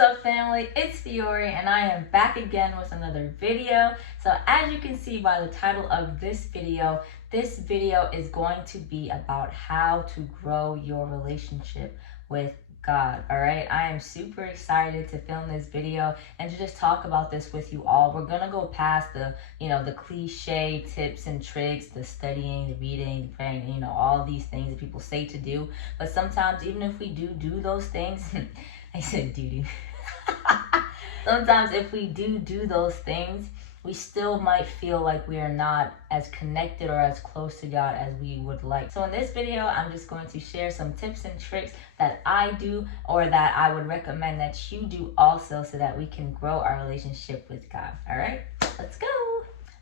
up, family? It's Fiore and I am back again with another video. So as you can see by the title of this video is going to be about how to grow your relationship with God. All right, I am super excited to film this video and to just talk about this with you all. We're gonna go past the cliche tips and tricks, the studying, the reading, the praying, all these things that people say to do. But sometimes even if we do those things I said doo-doo. Sometimes if we do those things, we still might feel like we are not as connected or as close to God as we would like. So in this video, I'm just going to share some tips and tricks that I do or that I would recommend that you do also so that we can grow our relationship with God. All right, let's go.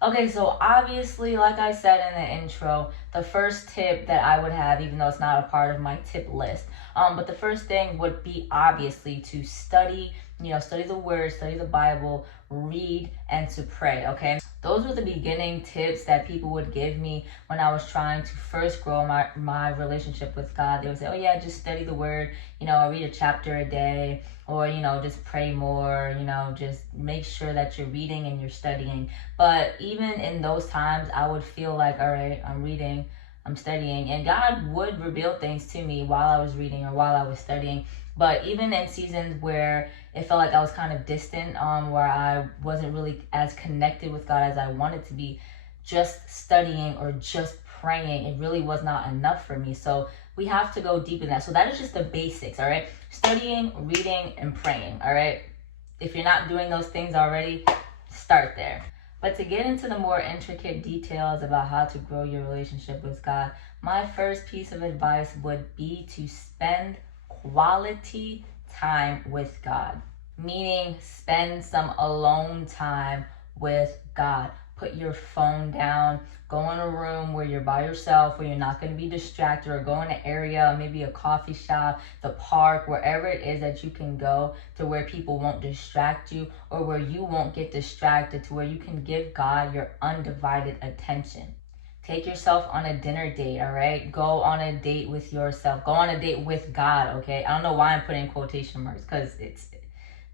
Okay, so obviously, like I said in the intro, the first tip that I would have, even though it's not a part of my tip list, but the first thing would be obviously to study, study the word, study the Bible, read, and to pray, okay? Those were the beginning tips that people would give me when I was trying to first grow my relationship with God. They would say, oh yeah, just study the word, read a chapter a day, or, just pray more, just make sure that you're reading and you're studying. But even in those times, I would feel like, all right, I'm reading, I'm studying, and God would reveal things to me while I was reading or while I was studying. But even in seasons where it felt like I was kind of distant, where I wasn't really as connected with God as I wanted to be, just studying or just praying, it really was not enough for me. So we have to go deep in that. So that is just the basics, all right? Studying, reading, and praying, all right? If you're not doing those things already, start there. But to get into the more intricate details about how to grow your relationship with God, my first piece of advice would be to spend quality time with God. Meaning spend some alone time with God. Put your phone down, go in a room where you're by yourself, where you're not going to be distracted, or go in an area, maybe a coffee shop, the park, wherever it is that you can go to where people won't distract you or where you won't get distracted, to where you can give God your undivided attention. Take yourself on a dinner date, all right? Go on a date with yourself. Go on a date with God, okay? I don't know why I'm putting quotation marks because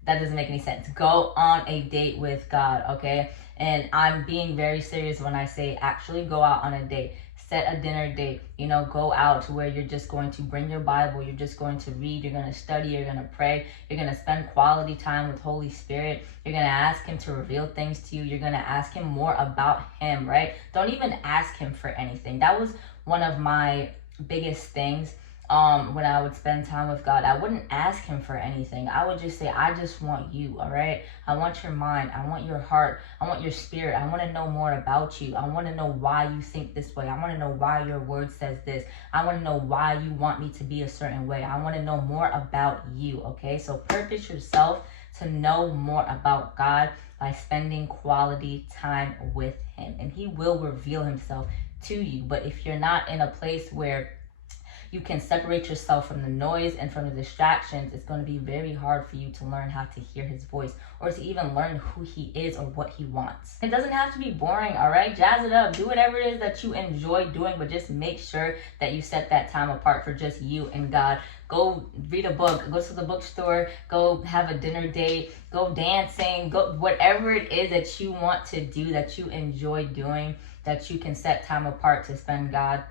that doesn't make any sense. Go on a date with God, okay? And I'm being very serious when I say actually go out on a date. Set a dinner date, go out to where you're just going to bring your Bible, you're just going to read, you're going to study, you're going to pray, you're going to spend quality time with Holy Spirit, you're going to ask Him to reveal things to you, you're going to ask Him more about Him, right? Don't even ask Him for anything. That was one of my biggest things. When I would spend time with God, I wouldn't ask Him for anything. I would just say, I just want you, all right? I want your mind. I want your heart. I want your spirit. I want to know more about you. I want to know why you think this way. I want to know why your word says this. I want to know why you want me to be a certain way. I want to know more about you, okay? So purpose yourself to know more about God by spending quality time with Him. And He will reveal Himself to you. But if you're not in a place where you can separate yourself from the noise and from the distractions, it's going to be very hard for you to learn how to hear His voice or to even learn who He is or what He wants. It doesn't have to be boring, all right? Jazz it up. Do whatever it is that you enjoy doing, but just make sure that you set that time apart for just you and God. Go read a book, go to the bookstore, go have a dinner date, go dancing, go whatever it is that you want to do, that you enjoy doing, that you can set time apart to spend that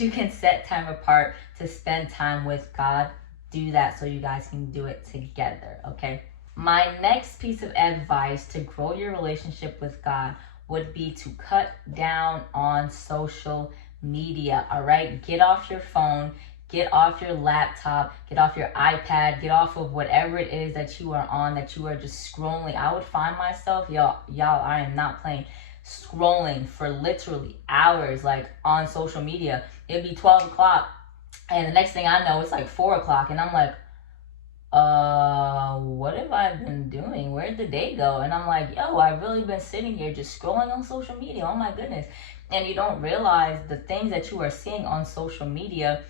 you can set time apart to spend time with God. Do that so you guys can do it together, okay? My next piece of advice to grow your relationship with God would be to cut down on social media, all right? Get off your phone, get off your laptop, get off your iPad, get off of whatever it is that you are on, that you are just scrolling. I would find myself, y'all, I am not playing, scrolling for literally hours, like on social media. It'd be 12 o'clock and the next thing I know it's like 4 o'clock and I'm like, what have I been doing? Where'd the day go? And I'm like, yo, I've really been sitting here just scrolling on social media. Oh my goodness. And you don't realize the things that you are seeing on social media,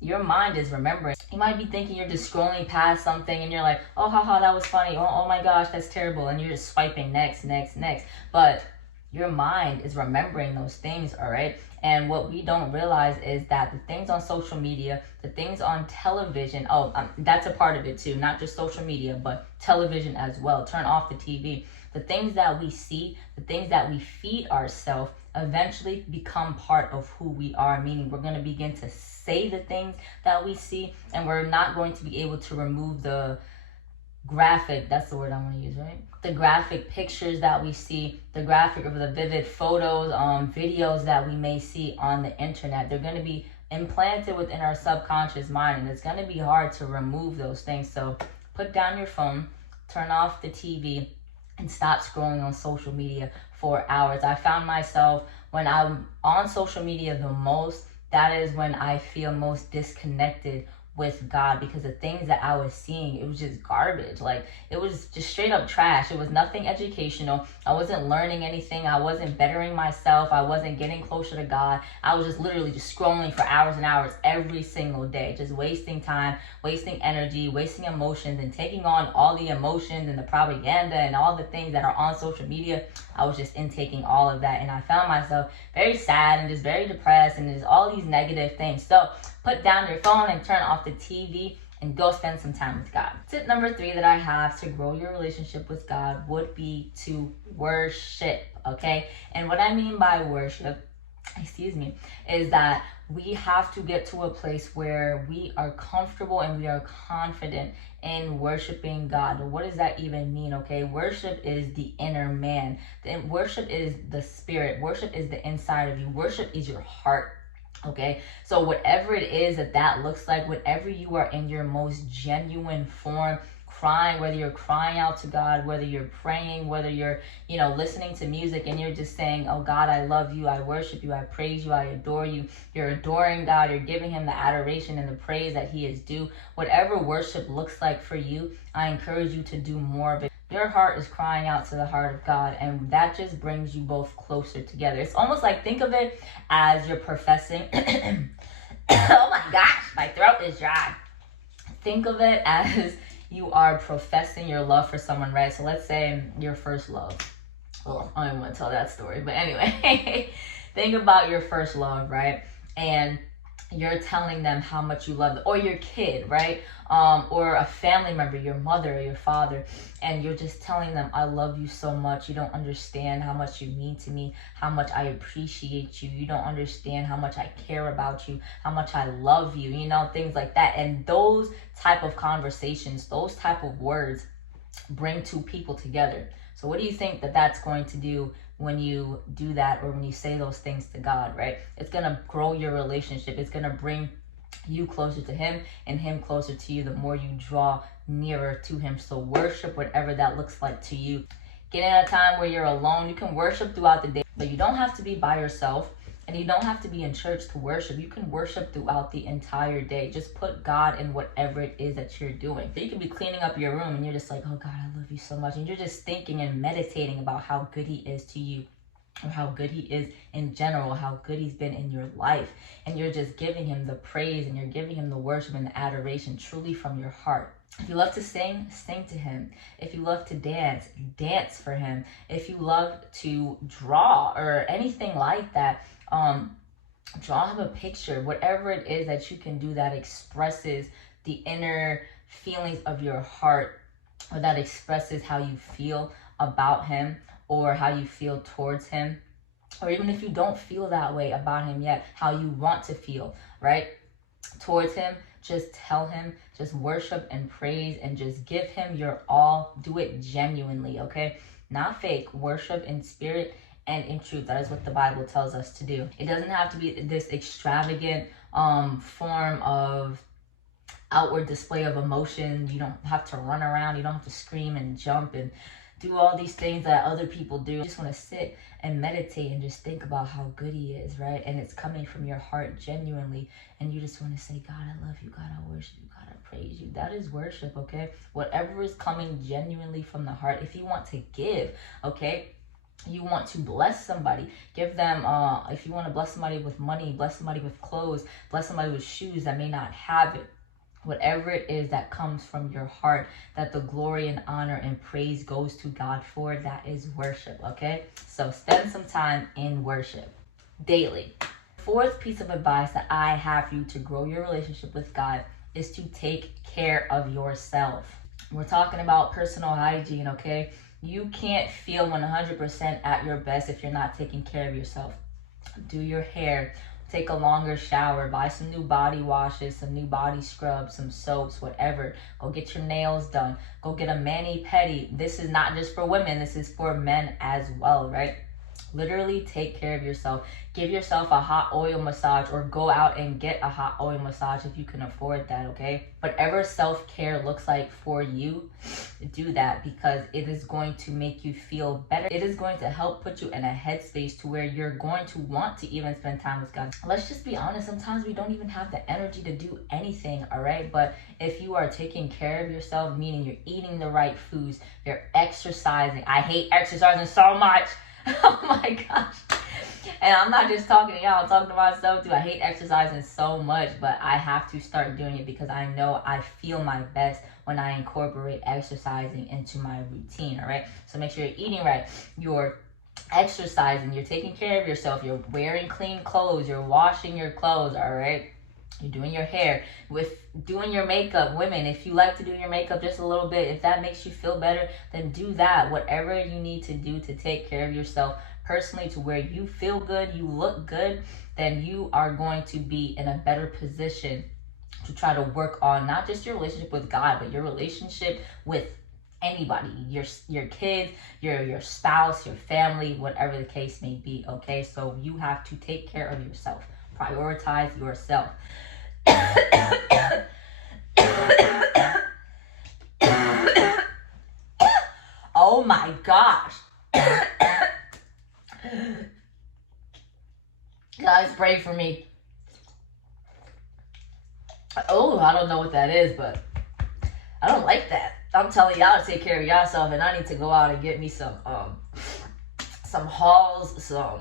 your mind is remembering. You might be thinking you're just scrolling past something and you're like, oh haha, that was funny. Oh my gosh, that's terrible. And you're just swiping next. But your mind is remembering those things, all right? And what we don't realize is that the things on social media, the things on television, that's a part of it too, not just social media, but television as well. Turn off the TV. The things that we see, the things that we feed ourselves eventually become part of who we are, meaning we're going to begin to say the things that we see, and we're not going to be able to remove the graphic, that's the word I want to use, right? The graphic pictures that we see, the graphic of the vivid photos, videos that we may see on the internet. They're going to be implanted within our subconscious mind, and it's going to be hard to remove those things. So put down your phone, turn off the TV, and stop scrolling on social media for hours. I found myself, when I'm on social media the most, that is when I feel most disconnected with God, because the things that I was seeing, it was just garbage. Like, it was just straight up trash. It was nothing educational. I wasn't learning anything. I wasn't bettering myself. I wasn't getting closer to God. I was just literally just scrolling for hours and hours every single day, just wasting time, wasting energy, wasting emotions, and taking on all the emotions and the propaganda and all the things that are on social media. I was just intaking all of that, and I found myself very sad and just very depressed, and just all these negative things. So put down your phone and turn off the TV and go spend some time with God. Tip number 3 that I have to grow your relationship with God would be to worship, okay? And what I mean by worship, is that we have to get to a place where we are comfortable and we are confident in worshiping God. What does that even mean? Okay, worship is the inner man. Worship is the spirit. Worship is the inside of you. Worship is your heart. Okay, so whatever it is that looks like, whenever you are in your most genuine form, crying, whether you're crying out to God, whether you're praying, whether you're, listening to music and you're just saying, oh God, I love you, I worship you, I praise you, I adore you. You're adoring God, you're giving him the adoration and the praise that he is due. Whatever worship looks like for you, I encourage you to do more of it. Your heart is crying out to the heart of God, and that just brings you both closer together. It's almost like, think of it as you're professing. Oh my gosh, my throat is dry. Think of it as you are professing your love for someone, right? So let's say your first love. Well, I don't want to tell that story, but anyway, think about your first love, right? And you're telling them how much you love them, or your kid, right? Or a family member, your mother or your father, and you're just telling them, I love you so much. You don't understand how much you mean to me, how much I appreciate you. You don't understand how much I care about you, how much I love you, things like that. And those type of conversations, those type of words bring two people together. So what do you think that's going to do when you do that, or when you say those things to God, right? It's going to grow your relationship. It's going to bring you closer to him and him closer to you the more you draw nearer to him. So worship, whatever that looks like to you. Get in a time where you're alone. You can worship throughout the day, but you don't have to be by yourself, and you don't have to be in church to worship. You can worship throughout the entire day. Just put God in whatever it is that you're doing. So you can be cleaning up your room and you're just like, oh God, I love you so much. And you're just thinking and meditating about how good he is to you, or how good he is in general, how good he's been in your life. And you're just giving him the praise, and you're giving him the worship and the adoration truly from your heart. If you love to sing, sing to him. If you love to dance, dance for him. If you love to draw or anything like that, draw him a picture. Whatever it is that you can do that expresses the inner feelings of your heart, or that expresses how you feel about him, or how you feel towards him, or even if you don't feel that way about him yet, how you want to feel, right, towards him. Just tell him, just worship and praise, and just give him your all. Do it genuinely, okay? Not fake. Worship in spirit and in truth. That is what the Bible tells us to do. It doesn't have to be this extravagant form of outward display of emotion. You don't have to run around. You don't have to scream and jump and do all these things that other people do. You just want to sit and meditate and just think about how good he is, right? And it's coming from your heart genuinely, and you just want to say, God, I love you, God, I worship you, God, I praise you. That is worship, okay? Whatever is coming genuinely from the heart. If you want to give, okay, you want to bless somebody, give them, if you want to bless somebody with money, bless somebody with clothes, bless somebody with shoes that may not have it, whatever it is that comes from your heart, that the glory and honor and praise goes to God for, that is worship, okay? So spend some time in worship daily. Fourth piece of advice that I have for you to grow your relationship with God is to take care of yourself. We're talking about personal hygiene, okay? You can't feel 100% at your best if you're not taking care of yourself. Do your hair, take a longer shower, buy some new body washes, some new body scrubs, some soaps, whatever. Go get your nails done. Go get a mani-pedi. This is not just for women, this is for men as well, right? Literally take care of yourself. Give yourself a hot oil massage, or go out and get a hot oil massage if you can afford that, okay? Whatever self-care looks like for you, do that, because it is going to make you feel better. It is going to help put you in a headspace to where you're going to want to even spend time with God. Let's just be honest, sometimes we don't even have the energy to do anything, all right? But if you are taking care of yourself, meaning you're eating the right foods, you're exercising. I hate exercising so much. Oh my gosh. And I'm not just talking to y'all, I'm talking to myself too. I hate exercising so much, but I have to start doing it because I know I feel my best when I incorporate exercising into my routine, all right? So make sure you're eating right, you're exercising, you're taking care of yourself, you're wearing clean clothes, you're washing your clothes, all right? You're doing your hair, with doing your makeup. Women, if you like to do your makeup just a little bit, if that makes you feel better, then do that. Whatever you need to do to take care of yourself personally, to where you feel good, you look good, then you are going to be in a better position to try to work on not just your relationship with God, but your relationship with anybody, your kids, your spouse, your family, whatever the case may be, okay? So you have to take care of yourself. Prioritize yourself. Oh my gosh. Guys, pray for me. Oh, I don't know what that is, but I don't like that. I'm telling y'all to take care of yourself, and I need to go out and get me some Halls, some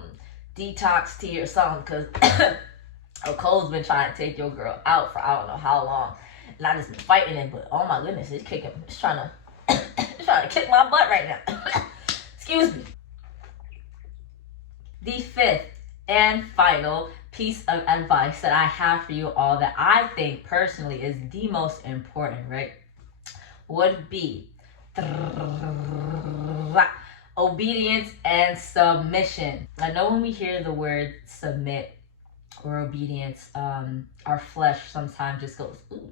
detox tea or something, because Cole's been trying to take your girl out for I don't know how long, and I just been fighting it. But oh my goodness, it's trying to kick my butt right now. Excuse me. The fifth and final piece of advice that I have for you all, that I think personally is the most important, right, would be obedience and submission. I know when we hear the word submit or obedience, our flesh sometimes just goes, ooh.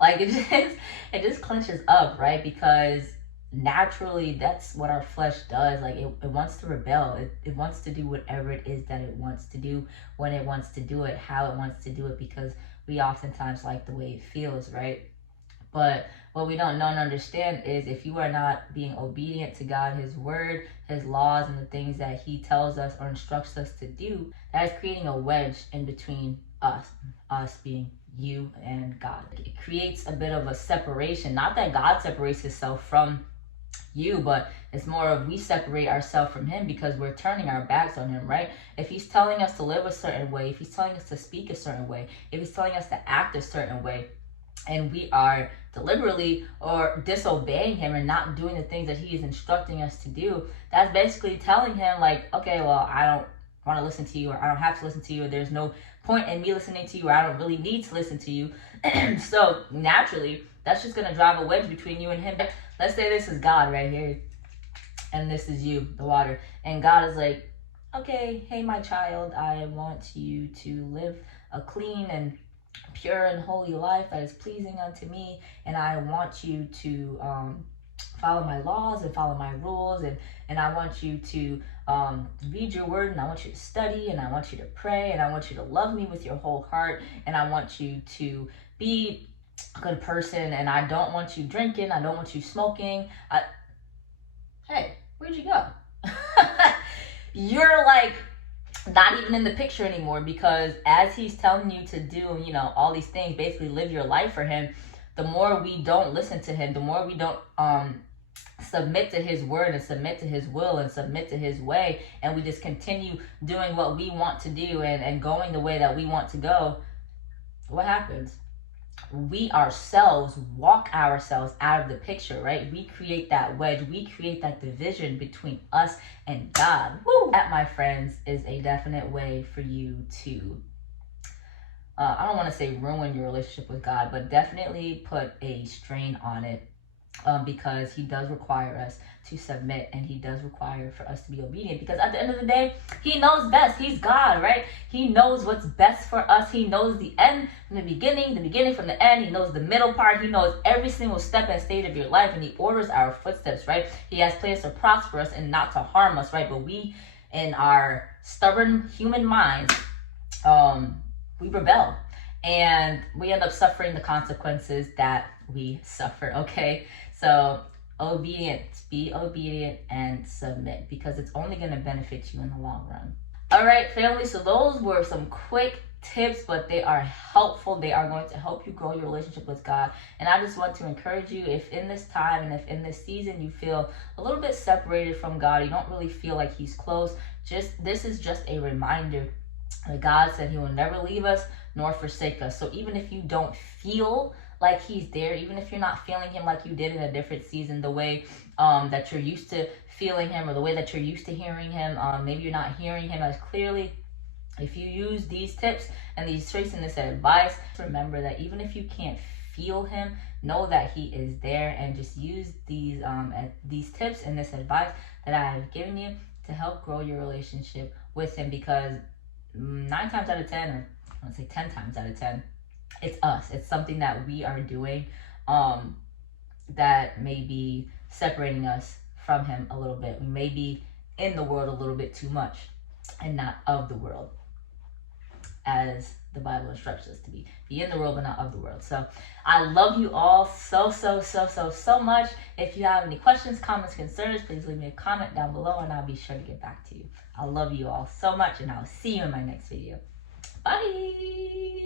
Like it just clenches up, right? Because naturally that's what our flesh does. Like it wants to rebel. It wants to do whatever it is that it wants to do, when it wants to do it, how it wants to do it, because we oftentimes like the way it feels, right? But what we don't know and understand is, if you are not being obedient to God, His word, His laws, and the things that He tells us or instructs us to do, that is creating a wedge in between us being you and God. It creates a bit of a separation. Not that God separates Himself from you, but it's more of we separate ourselves from Him because we're turning our backs on Him, right? If He's telling us to live a certain way, if He's telling us to speak a certain way, if He's telling us to act a certain way, and we are deliberately or disobeying Him and not doing the things that He is instructing us to do, that's basically telling Him, like, okay, well, I don't want to listen to you, or I don't have to listen to you, or there's no point in me listening to you, or I don't really need to listen to you. So naturally, that's just going to drive a wedge between you and Him. Let's say this is God right here, and this is you, the water, and God is like, okay, hey, my child, I want you to live a clean and pure and holy life that is pleasing unto me, and I want you to follow my laws and follow my rules, and I want you to read your word, and I want you to study, and I want you to pray, and I want you to love me with your whole heart, and I want you to be a good person, and I don't want you drinking, I don't want you smoking. Hey, where'd you go? You're like not even in the picture anymore, because as He's telling you to do, all these things, basically live your life for Him, the more we don't listen to Him, the more we don't submit to His word and submit to His will and submit to His way, and we just continue doing what we want to do and going the way that we want to go, what happens? we ourselves walk ourselves out of the picture, right? We create that wedge, we create that division between us and God. Woo! That, my friends, is a definite way for you to I don't want to say ruin your relationship with God, but definitely put a strain on it, because he does require us to submit, and he does require for us to be obedient, because at the end of the day, he knows best. He's God, right? He knows what's best for us. He knows the end from the beginning from the end. He knows the middle part. He knows every single step and stage of your life, and he orders our footsteps, right? He has plans to prosper us and not to harm us, right? But we, in our stubborn human minds, we rebel, and we end up suffering the consequences that we suffer. Okay, so be obedient and submit, because it's only going to benefit you in the long run. All right, family, so those were some quick tips, but they are helpful. They are going to help you grow your relationship with God. And I just want to encourage you, if in this time and if in this season you feel a little bit separated from God, you don't really feel like he's close, this is just a reminder that God said he will never leave us nor forsake us. So even if you don't feel like he's there, even if you're not feeling him like you did in a different season, the way that you're used to feeling him, or the way that you're used to hearing him, maybe you're not hearing him as clearly. If you use these tips and these traits and this advice, remember that even if you can't feel him, know that he is there, and just use these tips and this advice that I have given you to help grow your relationship with him, because 9 times out of 10, or I want to say 10 times out of 10, it's us. It's something that we are doing that may be separating us from him a little bit. We may be in the world a little bit too much and not of the world, as the Bible instructs us to be. Be in the world, but not of the world. So I love you all so much. If you have any questions, comments, concerns, please leave me a comment down below, and I'll be sure to get back to you. I love you all so much, and I'll see you in my next video. Bye.